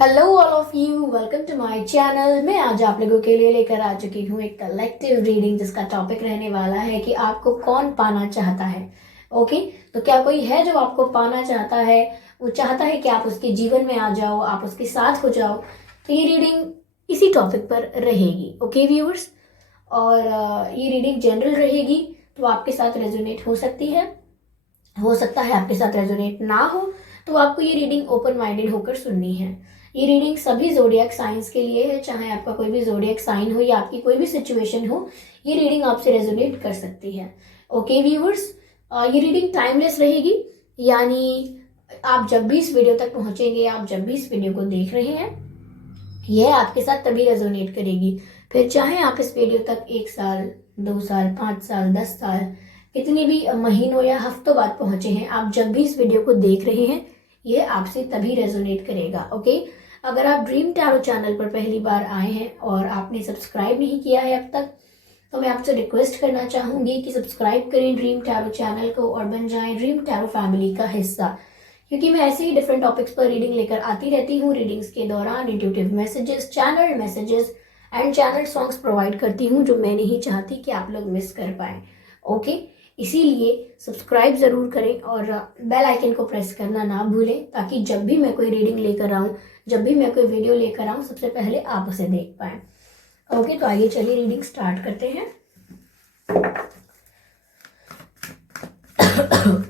Hello all of you, welcome to my channel. मैं आज आप लोगों के लिए लेकर आ चुकी हूँ एक कलेक्टिव रीडिंग जिसका टॉपिक रहने वाला है कि आपको कौन पाना चाहता है। ओके, तो क्या कोई है जो आपको पाना चाहता है? वो चाहता है कि आप उसके जीवन में आ जाओ, आप उसके साथ हो जाओ। तो ये रीडिंग इसी टॉपिक पर रहेगी। ओके व्यूअर्स, और ये रीडिंग जनरल रहेगी, तो आपके साथ रेजोनेट हो सकती है, हो सकता है आपके साथ रेजोनेट ना हो। तो आपको ये रीडिंग ओपन माइंडेड होकर सुननी है। ये रीडिंग सभी जोडियक साइंस के लिए है, चाहे आपका कोई भी जोडियक साइन हो या आपकी कोई भी सिचुएशन हो, ये रीडिंग आपसे रेजोनेट कर सकती है। ओके व्यूअर्स, ये रीडिंग टाइमलेस रहेगी, यानी आप जब भी इस वीडियो तक पहुंचेंगे, आप जब भी इस वीडियो को देख रहे हैं, यह आपके साथ तभी रेजोनेट करेगी। फिर चाहे आप इस वीडियो तक 1 साल, 2 साल, 5 साल, 10 साल, कितने भी महीनों या हफ्तों बाद पहुंचे हैं, आप जब भी इस वीडियो को देख रहे हैं, यह आपसे तभी रेजोनेट करेगा। ओके, अगर आप ड्रीम टैरो चैनल पर पहली बार आए हैं और आपने सब्सक्राइब नहीं किया है अब तक, तो मैं आपसे रिक्वेस्ट करना चाहूंगी कि सब्सक्राइब करें ड्रीम टैरो चैनल को और बन जाएं ड्रीम टैरो फैमिली का हिस्सा, क्योंकि मैं ऐसे ही डिफरेंट टॉपिक्स पर रीडिंग लेकर आती रहती हूँ। रीडिंग्स के दौरान intuitive messages, channel messages and channel songs provide करती हूँ जो मैं नहीं चाहती कि आप लोग मिस कर पाएं। ओके, इसीलिए सब्सक्राइब ज़रूर करें और बेल आइकन को प्रेस करना ना भूलें, ताकि जब भी मैं कोई रीडिंग लेकर आऊँ, जब भी मैं कोई वीडियो लेकर आऊँ, सबसे पहले आप उसे देख पाएँ। ओके, तो आइए चलिए रीडिंग स्टार्ट करते हैं।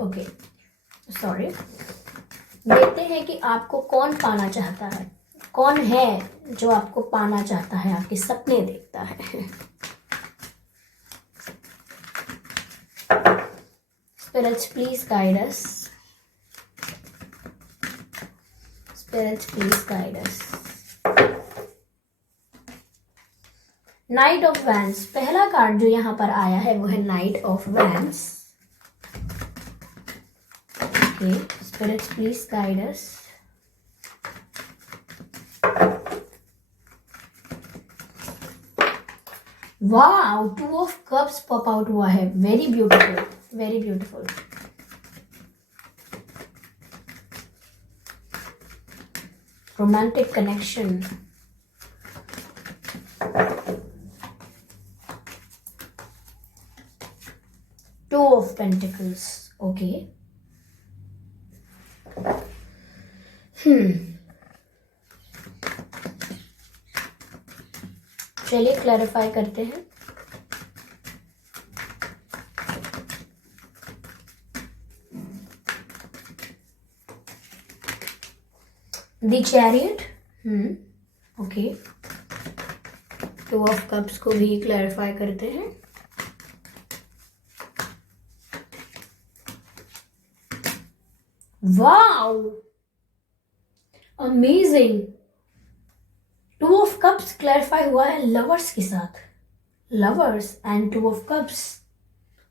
Okay, sorry. देखते हैं कि आपको कौन पाना चाहता है, कौन है जो आपको पाना चाहता है, आपके सपने देखता है। Spirits, please guide us. Spirits, please guide us. Knight of wands, पहला कार्ड जो यहाँ पर आया है वो है knight of wands. Okay, spirits please guide us. Wow, 2 of cups pop out हुआ है। Very beautiful, very beautiful. Romantic connection, two of pentacles. Okay, चलिए क्लैरिफाई करते हैं। The chariot, okay, 2 of cups को भी क्लैरिफाई करते हैं। Wow, amazing. 2 of cups clarify हुआ है लवर्स के साथ, lovers and 2 of cups.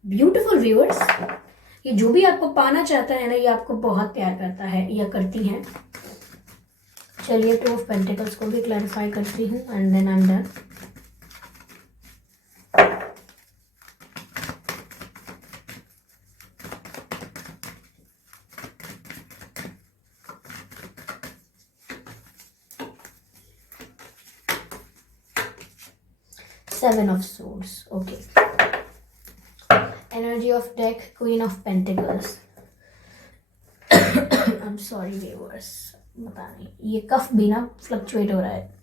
Beautiful viewers, ये जो भी आपको पाना चाहता है ना, ये आपको बहुत प्यार करता है या करती है। चलिए 2 ऑफ पेंटिकल्स को भी क्लैरिफाई करती हूँ and then I am done. Seven of Swords. Okay. Energy of deck, Queen of Pentacles. I'm sorry viewers, पता नहीं ये कफ भी ना फ्लक्चुएट हो रहा है।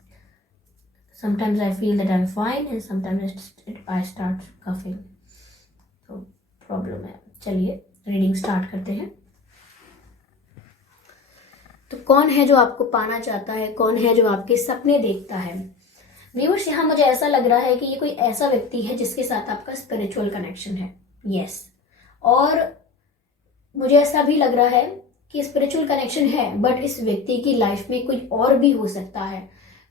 Sometimes I feel that I'm fine and sometimes I start coughing. तो प्रॉब्लम है। चलिए रीडिंग स्टार्ट करते हैं। तो कौन है जो आपको पाना चाहता है, कौन है जो आपके सपने देखता है? व्यूअर्स, यहाँ मुझे ऐसा लग रहा है कि ये कोई ऐसा व्यक्ति है जिसके साथ आपका स्पिरिचुअल कनेक्शन है। यस, और मुझे ऐसा भी लग रहा है कि स्पिरिचुअल कनेक्शन है, बट इस व्यक्ति की लाइफ में कोई और भी हो सकता है।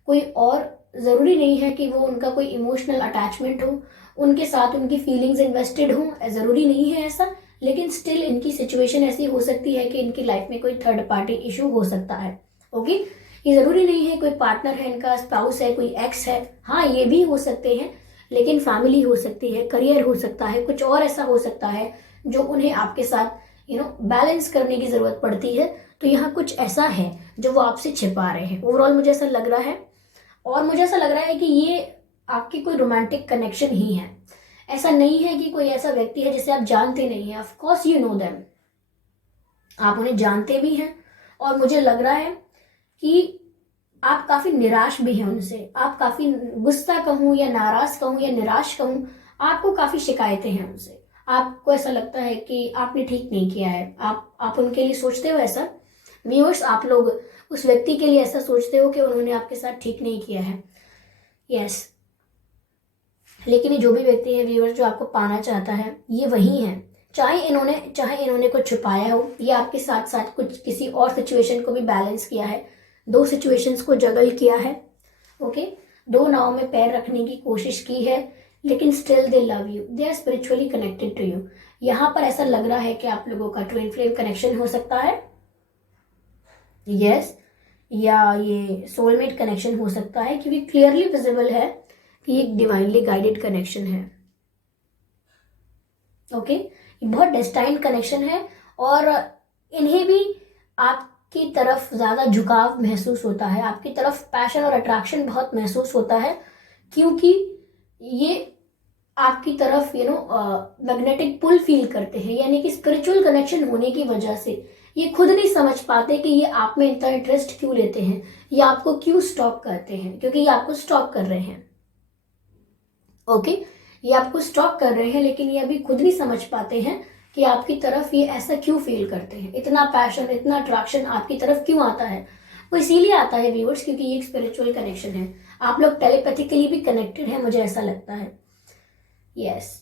कोई और, ज़रूरी नहीं है कि वो उनका कोई इमोशनल अटैचमेंट हो, उनके साथ उनकी फीलिंग्स इन्वेस्टेड हो, ज़रूरी नहीं है ऐसा, लेकिन स्टिल इनकी सिचुएशन ऐसी हो सकती है कि इनकी लाइफ में कोई थर्ड पार्टी इशू हो सकता है। ओके, ये ज़रूरी नहीं है कोई पार्टनर है इनका, स्पाउस है, कोई एक्स है, हाँ ये भी हो सकते हैं, लेकिन फैमिली हो सकती है, करियर हो सकता है, कुछ और ऐसा हो सकता है जो उन्हें आपके साथ बैलेंस करने की ज़रूरत पड़ती है। तो यहाँ कुछ ऐसा है जो वो आपसे छिपा रहे हैं। ओवरऑल मुझे ऐसा लग रहा है, और मुझे ऐसा लग रहा है कि ये आपकी कोई रोमांटिक कनेक्शन ही है। ऐसा नहीं है कि कोई ऐसा व्यक्ति है जिसे आप जानते नहीं हैं। Of course you know them, आप उन्हें जानते भी हैं, और मुझे लग रहा है कि आप काफी निराश भी हैं उनसे। आप काफी, गुस्सा कहूं या नाराज कहूं या निराश कहूं, आपको काफी शिकायतें हैं उनसे। आपको ऐसा लगता है कि आपने ठीक नहीं किया है। आप उनके लिए सोचते हो ऐसा। व्यूअर्स, आप लोग उस व्यक्ति के लिए ऐसा सोचते हो कि उन्होंने आपके साथ ठीक नहीं किया है। यस, लेकिन ये जो भी व्यक्ति है व्यूअर्स, जो आपको पाना चाहता है, ये वही है। चाहे इन्होंने कुछ छुपाया हो, या आपके साथ साथ कुछ किसी और सिचुएशन को भी बैलेंस किया है, दो सिचुएशंस को जगल किया है। ओके, दो नाव में पैर रखने की कोशिश की है, लेकिन still they love you, they are spiritually connected to you. यहाँ पर ऐसा लग रहा है कि आप लोगों का ट्विन फ्लेम कनेक्शन हो सकता है। यस, या ये सोलमेट कनेक्शन हो सकता है, क्योंकि क्लियरली विजिबल है कि एक डिवाइनली गाइडेड कनेक्शन है। ओके, ये बहुत डेस्टाइन्ड कनेक्शन है, और इन्हें भी आपकी तरफ ज्यादा झुकाव महसूस होता है, आपकी तरफ पैशन और अट्रैक्शन बहुत महसूस होता है, क्योंकि ये आपकी तरफ मैग्नेटिक पुल फील करते हैं। यानी कि स्पिरिचुअल कनेक्शन होने की वजह से ये खुद नहीं समझ पाते कि ये आप में इतना इंटरेस्ट क्यों लेते हैं, या आपको क्यों स्टॉक करते हैं, क्योंकि ये आपको स्टॉक कर रहे हैं। ओके, ये आपको स्टॉक कर रहे हैं, लेकिन ये अभी खुद नहीं समझ पाते हैं कि आपकी तरफ ये ऐसा क्यों फील करते हैं, इतना पैशन, इतना अट्रैक्शन आपकी तरफ क्यों आता है। वो इसीलिए आता है व्यूअर्स, क्योंकि ये एक स्पिरिचुअल कनेक्शन है। आप लोग टेलीपैथिकली भी कनेक्टेड हैं, मुझे ऐसा लगता है। यस,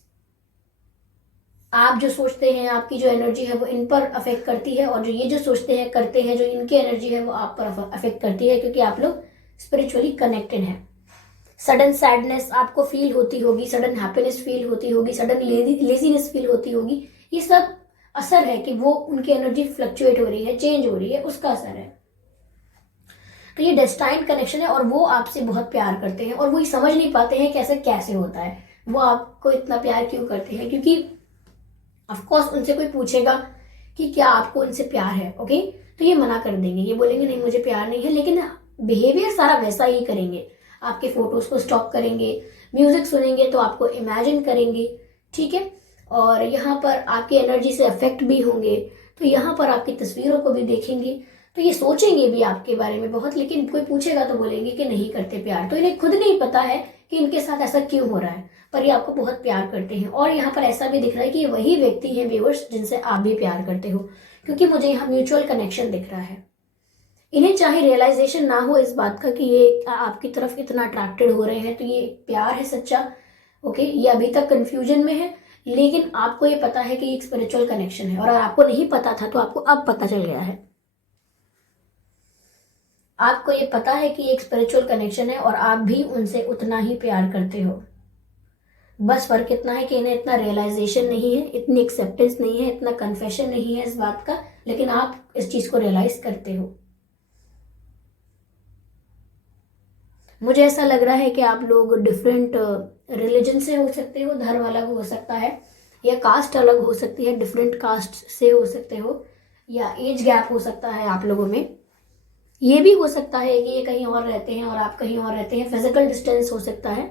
आप जो सोचते हैं, आपकी जो एनर्जी है वो इन पर अफेक्ट करती है, और जो ये जो सोचते हैं करते हैं, जो इनकी एनर्जी है वो आप पर अफेक्ट करती है, क्योंकि आप लोग स्पिरिचुअली कनेक्टेड हैं। सडन सैडनेस आपको फील होती होगी, सडन हैप्पीनेस फील होती होगी, सडन लेजीनेस फील होती होगी। ये सब असर है कि वो उनकी एनर्जी फ्लक्चुएट हो रही है, चेंज हो रही है, उसका असर है। तो ये डेस्टाइन्ड कनेक्शन है, और वो आपसे बहुत प्यार करते हैं, और वो ये समझ नहीं पाते हैं कि ऐसा कैसे होता है, वो आपको इतना प्यार क्यों करते हैं। क्योंकि ऑफकोर्स उनसे कोई पूछेगा कि क्या आपको उनसे प्यार है, ओके, तो ये मना कर देंगे, ये बोलेंगे नहीं मुझे प्यार नहीं है, लेकिन बिहेवियर सारा वैसा ही करेंगे। आपके फोटोज को स्टॉक करेंगे, म्यूजिक सुनेंगे तो आपको इमेजिन करेंगे, ठीक है, और यहाँ पर आपकी एनर्जी से अफेक्ट भी होंगे, तो यहाँ पर आपकी तस्वीरों को भी देखेंगे, तो ये सोचेंगे भी आपके बारे में बहुत, लेकिन कोई पूछेगा तो बोलेंगे कि नहीं करते प्यार। तो इन्हें खुद नहीं पता है कि इनके साथ ऐसा क्यों हो रहा है, पर ये आपको बहुत प्यार करते हैं। और यहाँ पर ऐसा भी दिख रहा है कि ये वही व्यक्ति है व्यूअर्स जिनसे आप भी प्यार करते हो, क्योंकि मुझे यहाँ म्यूचुअल कनेक्शन दिख रहा है। इन्हें चाहे रियलाइजेशन ना हो इस बात का कि ये आपकी तरफ इतना अट्रैक्टेड हो रहे हैं, तो ये प्यार है सच्चा। ओके, ये अभी तक कंफ्यूजन में है, लेकिन आपको ये पता है कि एक स्पिरिचुअल कनेक्शन है, और अगर आपको नहीं पता था तो आपको अब पता चल गया है। आपको ये पता है कि एक स्पिरिचुअल कनेक्शन है, और आप भी उनसे उतना ही प्यार करते हो। बस फर्क इतना है कि इन्हें इतना रियलाइजेशन नहीं है, इतनी एक्सेप्टेंस नहीं है, इतना कन्फेशन नहीं है इस बात का, लेकिन आप इस चीज को रियलाइज करते हो। मुझे ऐसा लग रहा है कि आप लोग डिफरेंट रिलीजन से हो सकते हो, धर्म अलग हो सकता है, या कास्ट अलग हो सकती है, डिफरेंट कास्ट से हो सकते हो, या एज गैप हो सकता है आप लोगों में। ये भी हो सकता है कि ये कहीं और रहते हैं और आप कहीं और रहते हैं, फिजिकल डिस्टेंस हो सकता है।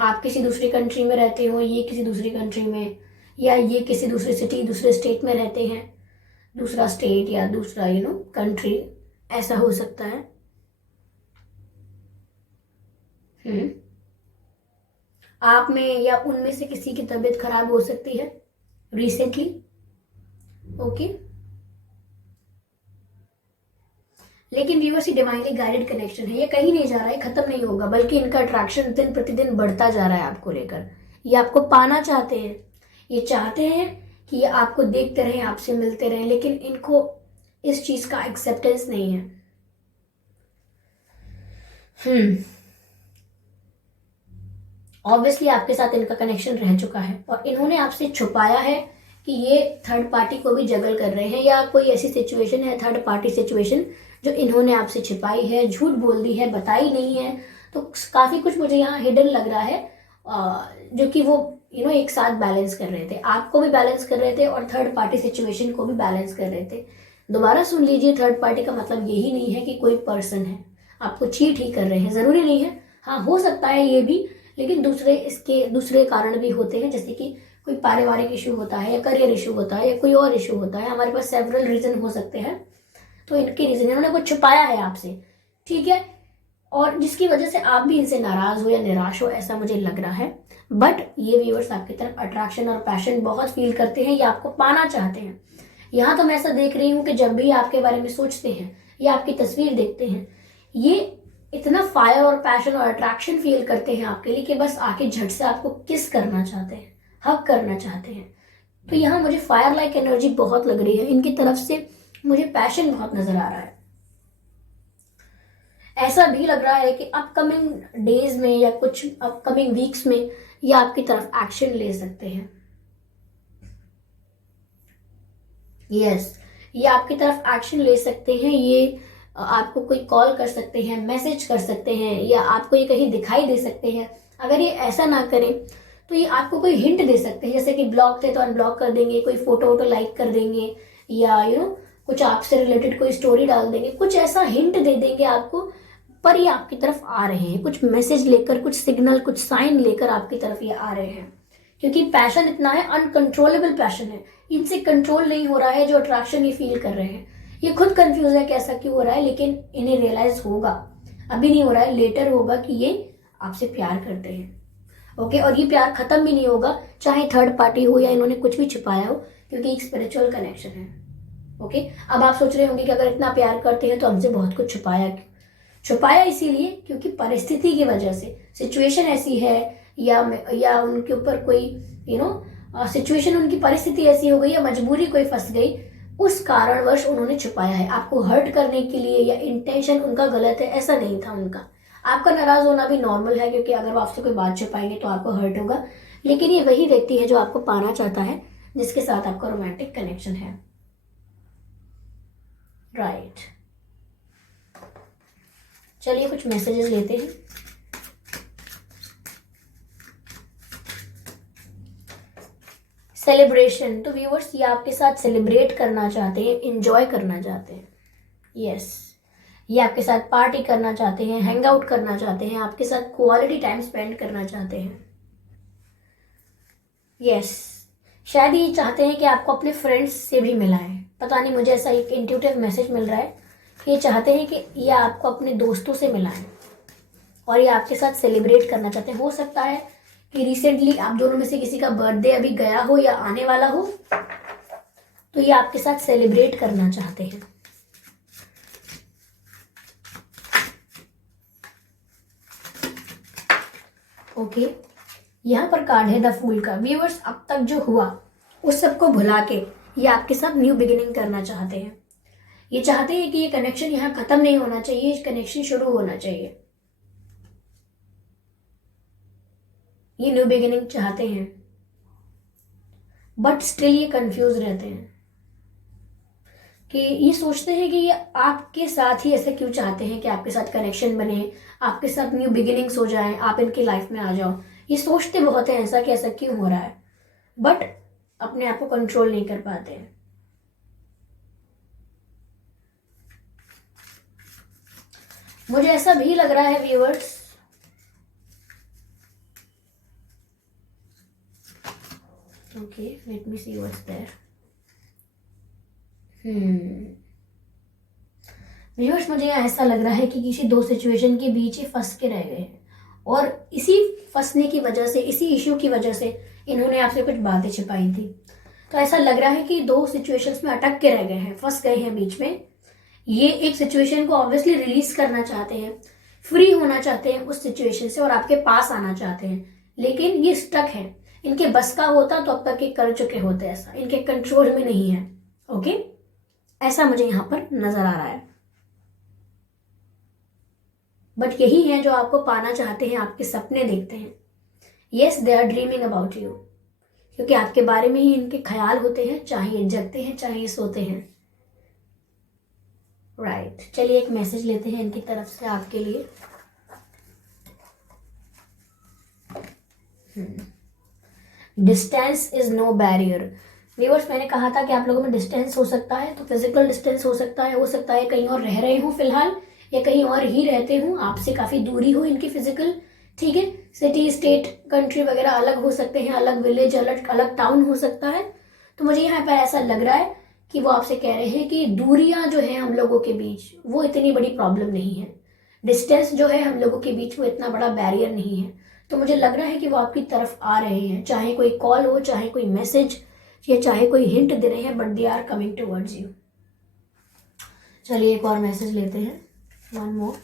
आप किसी दूसरी कंट्री में रहते हो, ये किसी दूसरी कंट्री में, या ये किसी दूसरी सिटी, दूसरे स्टेट में रहते हैं, दूसरा स्टेट या दूसरा कंट्री, ऐसा हो सकता है। आप में या उनमें से किसी की तबीयत खराब हो सकती है रिसेंटली। ओके, लेकिन व्यूअर्स, ये डिवाइनली गाइडेड कनेक्शन है, ये कहीं नहीं जा रहा है, खत्म नहीं होगा, बल्कि इनका अट्रैक्शन दिन प्रतिदिन बढ़ता जा रहा है आपको लेकर। ये आपको पाना चाहते हैं, ये चाहते हैं कि ये आपको देखते रहें, आपसे मिलते रहें, लेकिन इनको इस चीज का एक्सेप्टेंस नहीं है। ऑब्वियसली आपके साथ इनका कनेक्शन रह चुका है, और इन्होंने आपसे छुपाया है कि ये थर्ड पार्टी को भी जगल कर रहे हैं, या कोई ऐसी सिचुएशन है, थर्ड पार्टी सिचुएशन, जो इन्होंने आपसे छिपाई है, झूठ बोल दी है, बताई नहीं है। तो काफी कुछ मुझे यहाँ हिडन लग रहा है, जो कि वो एक साथ बैलेंस कर रहे थे, आपको भी बैलेंस कर रहे थे और थर्ड पार्टी सिचुएशन को भी बैलेंस कर रहे थे। दोबारा सुन लीजिए, थर्ड पार्टी का मतलब यही नहीं है कि कोई पर्सन है आपको चीट ही कर रहे हैं, जरूरी नहीं है। हाँ, हो सकता है ये भी, लेकिन इसके दूसरे कारण भी होते हैं, जैसे कि कोई पारिवारिक इशू होता है या करियर इशू होता है या कोई और इशू होता है। हमारे पास सेवरल रीजन हो सकते हैं, तो इनके रीजन इन्होंने कुछ छुपाया है आपसे, ठीक है, और जिसकी वजह से आप भी इनसे नाराज हो या निराश हो, ऐसा मुझे लग रहा है। बट ये व्यूअर्स आपकी तरफ अट्रैक्शन और पैशन बहुत फील करते हैं, ये आपको पाना चाहते हैं। यहाँ तो मैं ऐसा देख रही हूँ कि जब भी आपके बारे में सोचते हैं या आपकी तस्वीर देखते हैं, ये इतना फायर और पैशन और अट्रैक्शन फील करते हैं आपके लिए कि बस आके झट से आपको किस करना चाहते हैं, हक करना चाहते हैं। तो यहाँ मुझे फायर लाइक एनर्जी बहुत लग रही है इनकी तरफ से, मुझे पैशन बहुत नजर आ रहा है। ऐसा भी लग रहा है कि अपकमिंग डेज में या कुछ अपकमिंग वीक्स में ये आपकी तरफ एक्शन ले सकते हैं। यस, ये आपकी तरफ एक्शन ले सकते हैं। ये आपको कोई कॉल कर सकते हैं, मैसेज कर सकते हैं, या आपको ये कहीं दिखाई दे सकते हैं। अगर ये ऐसा ना करें तो ये आपको कोई हिंट दे सकते हैं, जैसे कि ब्लॉक थे तो अनब्लॉक कर देंगे, कोई फोटो वोटो लाइक कर देंगे, या कुछ आपसे रिलेटेड कोई स्टोरी डाल देंगे, कुछ ऐसा हिंट दे देंगे आपको। पर ये आपकी तरफ आ रहे हैं, कुछ मैसेज लेकर, कुछ सिग्नल, कुछ साइन लेकर आपकी तरफ ये आ रहे हैं, क्योंकि पैशन इतना है, अनकंट्रोलेबल पैशन है, इनसे कंट्रोल नहीं हो रहा है। जो अट्रैक्शन ये फील कर रहे हैं, ये खुद कंफ्यूज है कि ऐसा क्यों हो रहा है, लेकिन इन्हें रियलाइज होगा, अभी नहीं हो रहा है, लेटर होगा कि ये आपसे प्यार करते हैं। ओके, और ये प्यार खत्म भी नहीं होगा, चाहे थर्ड पार्टी हो या इन्होंने कुछ भी छिपाया हो, क्योंकि एक स्पिरिचुअल कनेक्शन है। ओके, अब आप सोच रहे होंगे कि अगर इतना प्यार करते हैं तो हमसे बहुत कुछ छुपाया क्यों? छुपाया इसीलिए क्योंकि परिस्थिति की वजह से, सिचुएशन ऐसी है, या उनके ऊपर कोई सिचुएशन, उनकी परिस्थिति ऐसी हो गई या मजबूरी कोई फंस गई, उस कारणवश उन्होंने छुपाया है। आपको हर्ट करने के लिए, या इंटेंशन उनका गलत है ऐसा नहीं था उनका। आपका नाराज होना भी नॉर्मल है, क्योंकि अगर वो आपसे कोई बात छुपाएंगे तो आपको हर्ट होगा, लेकिन ये वही व्यक्ति है जो आपको पाना चाहता है, जिसके साथ आपका रोमांटिक कनेक्शन है। राइट, चलिए कुछ मैसेजेस लेते हैं। सेलिब्रेशन, तो व्यूअर्स ये आपके साथ सेलिब्रेट करना चाहते हैं, एंजॉय करना चाहते हैं। यस, ये आपके साथ पार्टी करना चाहते हैं, हैंग आउट करना चाहते हैं, आपके साथ क्वालिटी टाइम स्पेंड करना चाहते हैं। यस, शायद ये चाहते हैं कि आपको अपने फ्रेंड्स से भी मिलाएं। पता नहीं, मुझे ऐसा एक इंट्यूटिव मैसेज मिल रहा है कि ये चाहते हैं कि ये आपको अपने दोस्तों से मिलाएं, और ये आपके साथ सेलिब्रेट करना चाहते हैं। हो सकता है कि रिसेंटली आप दोनों में से किसी का बर्थडे अभी गया हो या आने वाला हो, तो ये आपके साथ सेलिब्रेट करना चाहते हैं। ओके, यहाँ पर कार्ड है द फूल का। व्यूअर्स, अब तक जो हुआ उस सबको भुला के ये आपके साथ न्यू बिगिनिंग करना चाहते हैं। ये चाहते हैं कि ये कनेक्शन यहाँ खत्म नहीं होना चाहिए, ये कनेक्शन शुरू होना चाहिए। ये न्यू बिगिनिंग चाहते हैं, बट स्टिल ये कंफ्यूज रहते हैं कि ये सोचते हैं कि ये आपके साथ ही ऐसे क्यों चाहते हैं कि आपके साथ कनेक्शन बने, आपके साथ न्यू बिगिनिंग्स हो जाएं, आप इनकी लाइफ में आ जाओ। ये सोचते बहुत है ऐसा कि ऐसा क्यों हो रहा है, बट अपने आप को कंट्रोल नहीं कर पाते हैं। मुझे ऐसा भी लग रहा है viewers, okay let me see what's there. Viewers, मुझे ऐसा लग रहा है कि किसी दो सिचुएशन के बीच ही फंस के रह गए हैं, और इसी फंसने की वजह से, इसी इश्यू की वजह से इन्होंने आपसे कुछ बातें छिपाई थी। तो ऐसा लग रहा है कि दो सिचुएशंस में अटक के रह गए हैं, फंस गए हैं बीच में। ये एक सिचुएशन को ऑब्वियसली रिलीज करना चाहते हैं, फ्री होना चाहते हैं उस सिचुएशन से, और आपके पास आना चाहते हैं, लेकिन ये स्टक है। इनके बस का होता तो अब तक ये कर चुके होते, ऐसा इनके कंट्रोल में नहीं है। ओके, ऐसा मुझे यहाँ पर नजर आ रहा है। बट यही है जो आपको पाना चाहते हैं, आपके सपने देखते हैं। Yes, they are dreaming about you, क्योंकि आपके बारे में ही इनके ख्याल होते हैं, चाहे ये जगते हैं चाहे ये सोते हैं। राइट, चलिए एक मैसेज लेते हैं इनकी तरफ से आपके लिए। Distance is no barrier. Viewers, मैंने कहा था कि आप लोगों में डिस्टेंस हो सकता है, तो फिजिकल डिस्टेंस हो सकता है कहीं और रह रहे हो फिलहाल, या कहीं और ही रहते हो, आपसे काफ़ी दूरी हो इनकी फिजिकल, ठीक है। सिटी, स्टेट, कंट्री वगैरह अलग हो सकते हैं, अलग विलेज, अलग अलग टाउन हो सकता है। तो मुझे यहाँ पर ऐसा लग रहा है कि वो आपसे कह रहे हैं कि दूरियां जो है हम लोगों के बीच वो इतनी बड़ी प्रॉब्लम नहीं है, डिस्टेंस जो है हम लोगों के बीच वो इतना बड़ा बैरियर नहीं है। तो मुझे लग रहा है कि वो आपकी तरफ आ रहे हैं, चाहे कोई कॉल हो, चाहे कोई मैसेज, या चाहे कोई हिंट दे रहे हैं, but they are coming towards you. चलिए एक और मैसेज लेते हैं, one more.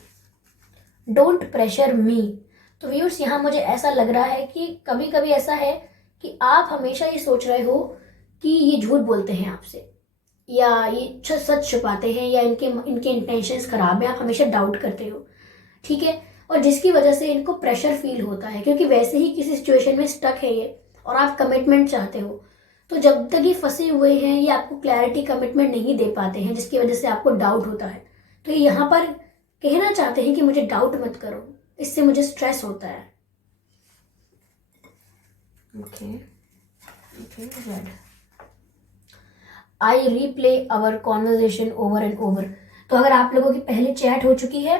Don't pressure me. तो व्यूअर्स, यहाँ मुझे ऐसा लग रहा है कि कभी कभी ऐसा है कि आप हमेशा ये सोच रहे हो कि ये झूठ बोलते हैं आपसे, या ये सच छुपाते हैं, या इनके इनके इंटेंशंस खराब है, आप हमेशा डाउट करते हो, ठीक है। और जिसकी वजह से इनको प्रेशर फील होता है, क्योंकि वैसे ही किसी सिचुएशन में स्टक है ये, और आप कमिटमेंट चाहते हो। तो जब तक ये फंसे हुए हैं, ये आपको क्लैरिटी, कमिटमेंट नहीं दे पाते हैं, जिसकी वजह से आपको डाउट होता है। तो ये यहाँ पर कहना चाहते हैं कि मुझे डाउट मत करो, इससे मुझे स्ट्रेस होता है। Okay, red. I replay our conversation over and over. तो अगर आप लोगों की पहले चैट हो चुकी है,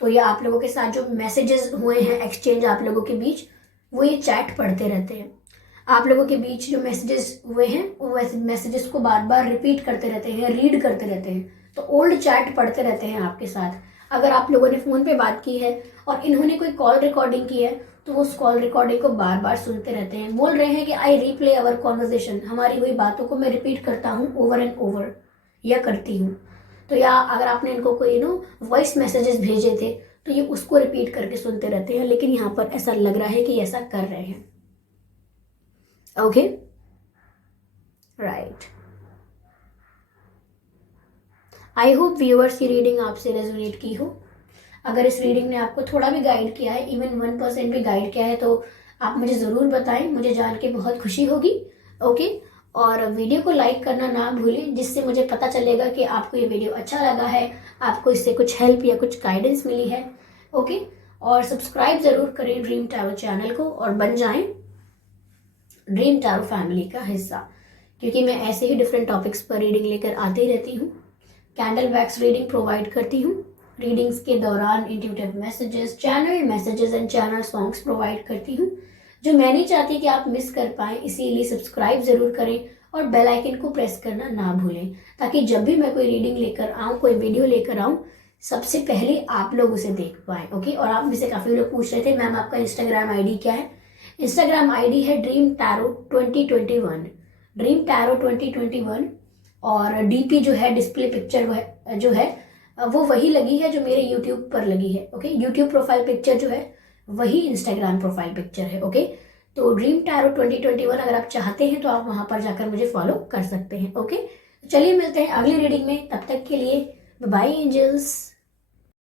तो ये आप लोगों के साथ जो मैसेजेस हुए हैं, एक्सचेंज आप लोगों के बीच, वो ये चैट पढ़ते रहते हैं। आप लोगों के बीच जो मैसेजेस हुए हैं, वो मैसेजेस को बार बार रिपीट करते रहते हैं, रीड करते रहते हैं। तो ओल्ड चैट पढ़ते रहते हैं आपके साथ। अगर आप लोगों ने फ़ोन पे बात की है और इन्होंने कोई कॉल रिकॉर्डिंग की है, तो वो उस कॉल रिकॉर्डिंग को बार बार सुनते रहते हैं। बोल रहे हैं कि आई रीप्ले अवर कॉन्वर्जेशन, हमारी हुई बातों को मैं रिपीट करता हूँ ओवर एंड ओवर, या करती हूँ। तो या अगर आपने इनको कोई वॉइस मैसेजेस भेजे थे, तो ये उसको रिपीट करके सुनते रहते हैं। लेकिन यहाँ पर ऐसा लग रहा है कि ऐसा कर रहे हैं। Okay, right. I hope viewers की रीडिंग आपसे रेजोनेट की हो। अगर इस रीडिंग ने आपको थोड़ा भी गाइड किया है, इवन 1% भी गाइड किया है, तो आप मुझे ज़रूर बताएं, मुझे जान के बहुत खुशी होगी। ओके, और वीडियो को लाइक करना ना भूलें, जिससे मुझे पता चलेगा कि आपको ये वीडियो अच्छा लगा है, आपको इससे कुछ हेल्प या कुछ गाइडेंस मिली है। ओके, और सब्सक्राइब ज़रूर करें ड्रीम टैरो चैनल को, और बन जाएं ड्रीम टैरो फैमिली का हिस्सा, क्योंकि मैं ऐसे ही डिफरेंट टॉपिक्स पर रीडिंग लेकर आती रहती हूँ। कैंडल वैक्स रीडिंग प्रोवाइड करती हूँ। रीडिंग्स के दौरान intuitive messages, channel messages and channel songs provide करती हूँ, जो मैं नहीं चाहती कि आप मिस कर पाएँ। इसीलिए सब्सक्राइब ज़रूर करें और बेल आइकन को प्रेस करना ना भूलें, ताकि जब भी मैं कोई रीडिंग लेकर आऊँ, कोई वीडियो लेकर आऊँ, सबसे पहले आप लोग उसे देख पाएँ। ओके, और आप में से काफ़ी लोग पूछ रहे थे मैम आपका इंस्टाग्राम आईडी क्या है। इंस्टाग्राम आईडी है ड्रीम टैरो 2021, ड्रीम टैरो 2021। और डीपी जो है, डिस्प्ले पिक्चर जो है वो वही लगी है जो मेरे यूट्यूब पर लगी है। ओके, यूट्यूब प्रोफाइल पिक्चर जो है वही इंस्टाग्राम प्रोफाइल पिक्चर है। ओके, तो ड्रीम टैरो 2021 अगर आप चाहते हैं तो आप वहां पर जाकर मुझे फॉलो कर सकते हैं। ओके, चलिए मिलते हैं अगली रीडिंग में, तब तक के लिए बाय एंजल्स।